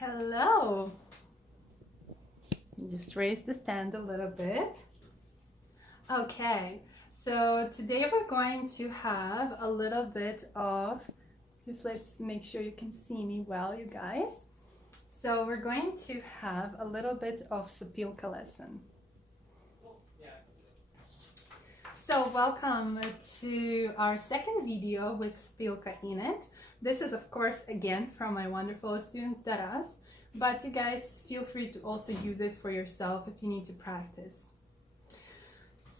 Hello. Just raise the stand a little bit. Okay, so today we're going to have a little bit of, just let's make sure you can see me well, you guys. So we're going to have a little bit of Sopilka lesson. So welcome to our second video with Sopilka in it. This is of course again from my wonderful student Taras, but you guys feel free to also use it for yourself if you need to practice.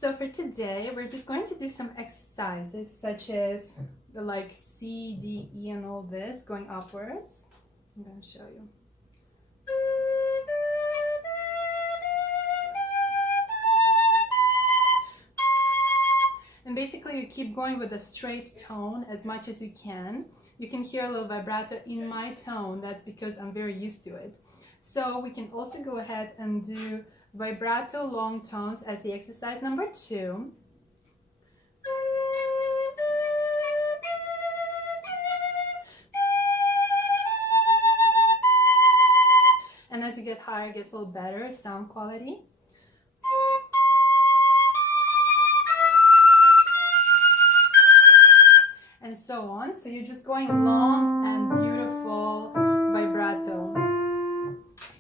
So for today we're just going to do some exercises such as like C, D, E and all this going upwards. I'm going to show you. And basically you keep going with a straight tone as much as you can. You can hear a little vibrato in my tone, that's because I'm very used to it. So we can also go ahead and do vibrato long tones as the exercise number 2. And as you get higher, it gets a little better sound quality. And so on. So you're just going long and beautiful vibrato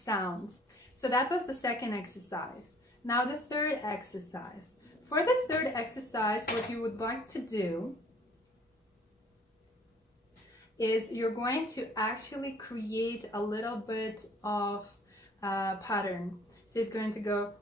sounds. So that was the second exercise. Now the third exercise. For the third exercise, what you would like to do is you're going to actually create a little bit of pattern. So it's going to go.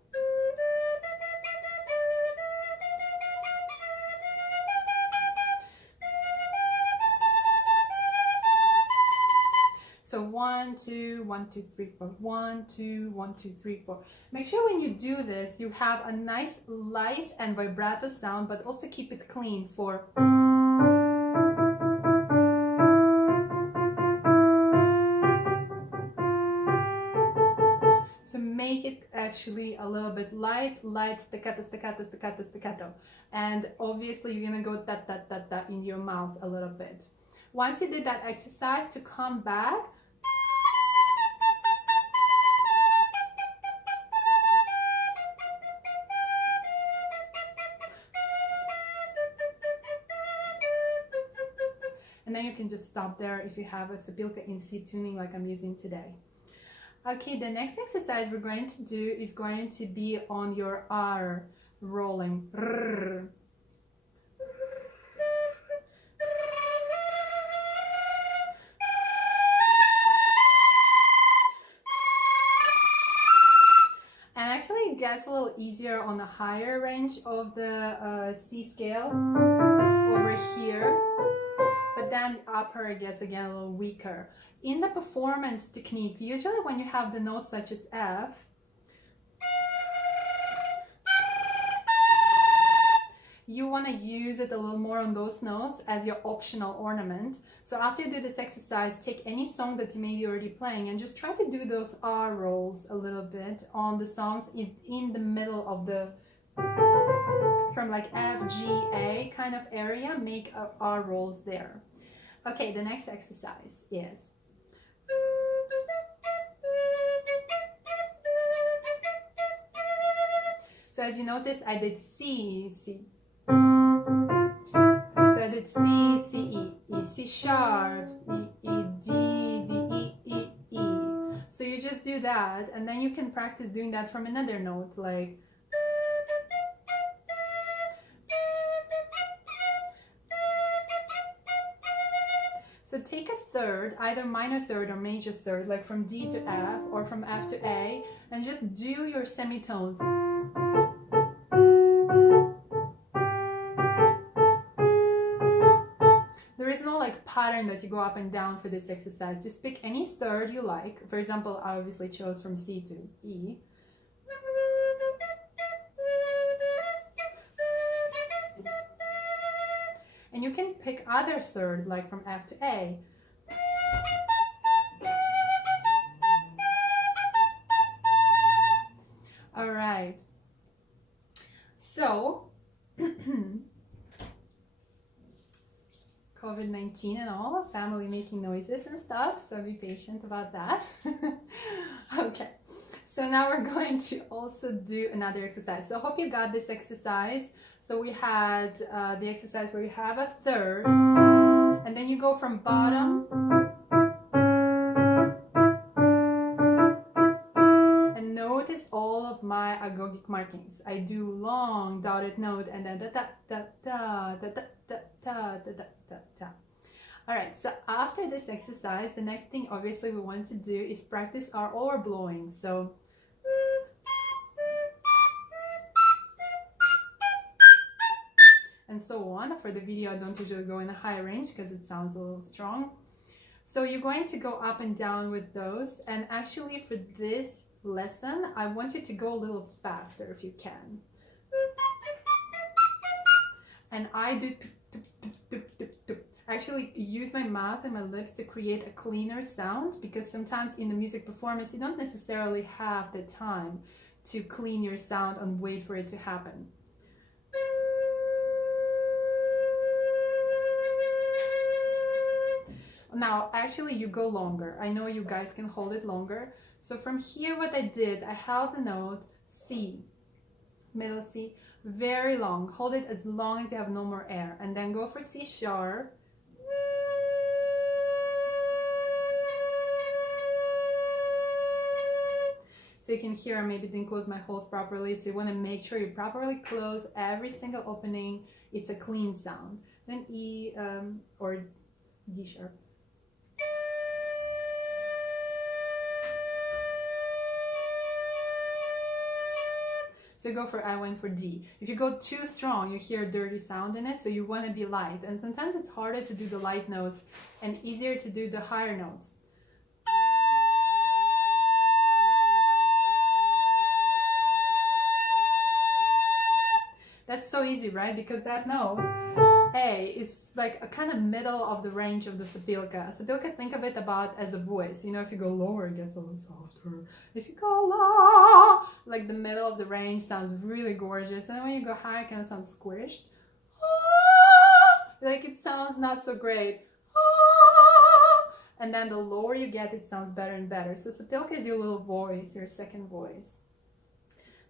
So 1, 2, 1, 2, 3, 4, 1, 2, 1, 2, 3, 4. Make sure when you do this, you have a nice light and vibrato sound, but also keep it clean for. So make it actually a little bit light, staccato, staccato, staccato, staccato. And obviously you're gonna go ta, ta, ta, ta in your mouth a little bit. Once you did that exercise, to come back, and then you can just stop there if you have a Sopilka in C tuning like I'm using today. Okay, the next exercise we're going to do is going to be on your R rolling. Rrr. And actually it gets a little easier on the higher range of the C scale over here. But then upper gets again a little weaker. In the performance technique, usually when you have the notes such as F, you want to use it a little more on those notes as your optional ornament. So after you do this exercise, take any song that you may be already playing and just try to do those R rolls a little bit on the songs in the middle of the, from like F, G, A kind of area, make R rolls there. Okay, the next exercise is so as you notice, I did C, C. So I did C, C, E, E, C sharp, E, E, D, D, E, E, E. So you just do that, and then you can practice doing that from another note, like. So take a third, either minor third or major third, like from D to F or from F to A, and just do your semitones. There is no like pattern that you go up and down for this exercise. Just pick any third you like. For example, I obviously chose from C to E. And you can pick other third, like from F to A. All right. So, COVID-19 and all, family making noises and stuff, so be patient about that. Okay, so now we're going to also do another exercise. So I hope you got this exercise. So we had the exercise where you have a third, and then you go from bottom and notice all of my agogic markings. I do long dotted note and then da da da da da da da da da da da. All right, so after this exercise, the next thing obviously we want to do is practice our overblowing. So and so on. For the video, I don't usually go in a high range because it sounds a little strong. So you're going to go up and down with those. And actually for this lesson, I want you to go a little faster if you can. And I do actually use my mouth and my lips to create a cleaner sound, because sometimes in the music performance, you don't necessarily have the time to clean your sound and wait for it to happen. Now, actually, you go longer. I know you guys can hold it longer. So from here, what I did, I held the note C, middle C, very long. Hold it as long as you have no more air. And then go for C sharp. So you can hear I maybe didn't close my holes properly. So you want to make sure you properly close every single opening. It's a clean sound. Then E or D sharp. So you go for, I went for D. If you go too strong, you hear a dirty sound in it, so you want to be light. And sometimes it's harder to do the light notes and easier to do the higher notes. That's so easy, right? Because that note, A, is like a kind of middle of the range of the Sopilka. Sopilka, think of it about as a voice. You know, if you go lower, it gets a little softer. If you go low, like the middle of the range sounds really gorgeous. And then when you go high, it kind of sounds squished. Like it sounds not so great. And then the lower you get, it sounds better and better. So Sopilka is your little voice, your second voice.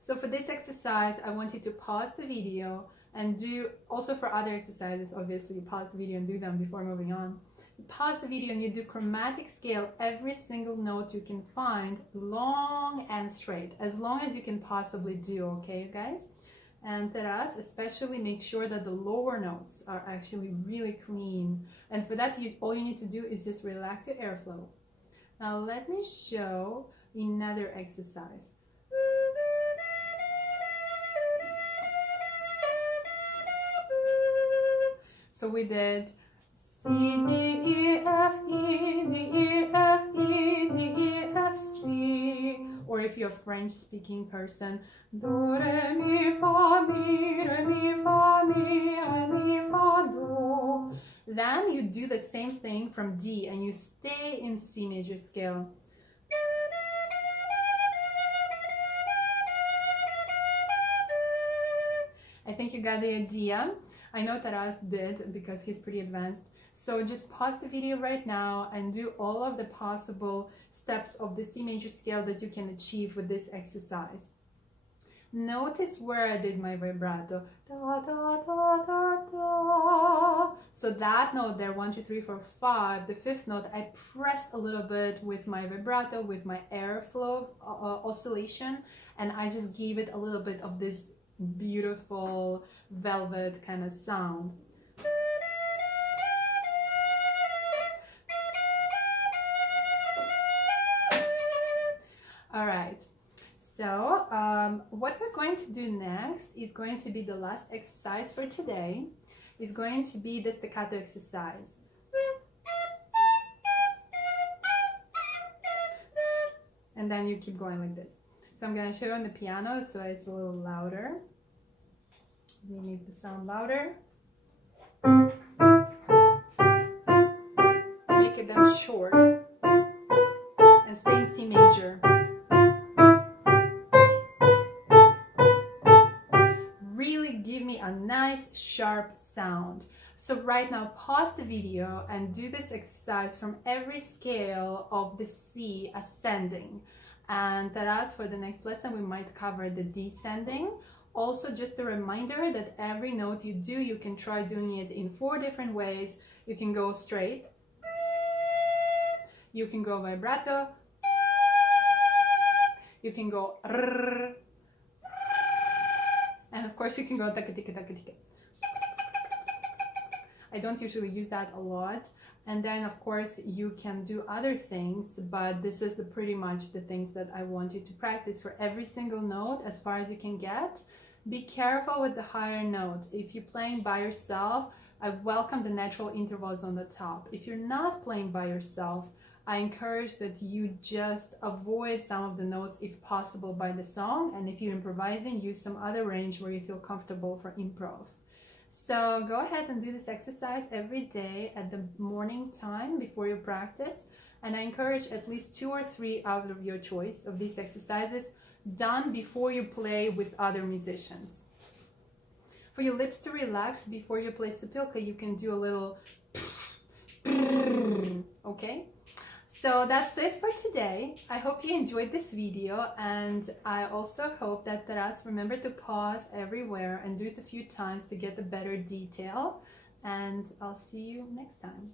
So for this exercise, I want you to pause the video and do, also for other exercises, obviously you pause the video and do them before moving on. You pause the video and you do chromatic scale every single note you can find, long and straight, as long as you can possibly do, okay, you guys? And Taras, especially make sure that the lower notes are actually really clean. And for that, all you need to do is just relax your airflow. Now let me show another exercise. So we did C, D, E, F, E, D, E, F, E, D, E, F, C. Or if you're a French-speaking person, Do, Re, Mi, Fa, Mi, Re, Mi, Fa, Mi, Re, Mi, Fa, Do. Then you do the same thing from D and you stay in C major scale. I think you got the idea. I know Taras did because he's pretty advanced. So just pause the video right now and do all of the possible steps of the C major scale that you can achieve with this exercise. Notice where I did my vibrato. Da, da, da, da, da. So that note there, 1, 2, 3, 4, 5, the fifth note, I pressed a little bit with my vibrato, with my airflow oscillation, and I just gave it a little bit of this beautiful velvet kind of sound. All right, so what we're going to do next is going to be the last exercise for today. Is going to be the staccato exercise. And then you keep going like this. So I'm going to show you on the piano so it's a little louder. We make the sound louder. Make it then short and stay in C major. Really give me a nice sharp sound. So right now, pause the video and do this exercise from every scale of the C ascending. And Taras, for the next lesson, we might cover the descending. Also, just a reminder that every note you do, you can try doing it in 4 different ways. You can go straight, you can go vibrato, you can go rrr, and of course you can go taka tika taka tika. I don't usually use that a lot. And then of course you can do other things, but this is pretty much the things that I want you to practice for every single note as far as you can get. Be careful with the higher notes. If you're playing by yourself, I welcome the natural intervals on the top. If you're not playing by yourself, I encourage that you just avoid some of the notes if possible by the song. And if you're improvising, use some other range where you feel comfortable for improv. So go ahead and do this exercise every day at the morning time before you practice. And I encourage at least 2 or 3 out of your choice of these exercises done before you play with other musicians. For your lips to relax before you play Sopilka, you can do a little okay? So that's it for today. I hope you enjoyed this video, and I also hope that Taras remember to pause everywhere and do it a few times to get a better detail. And I'll see you next time.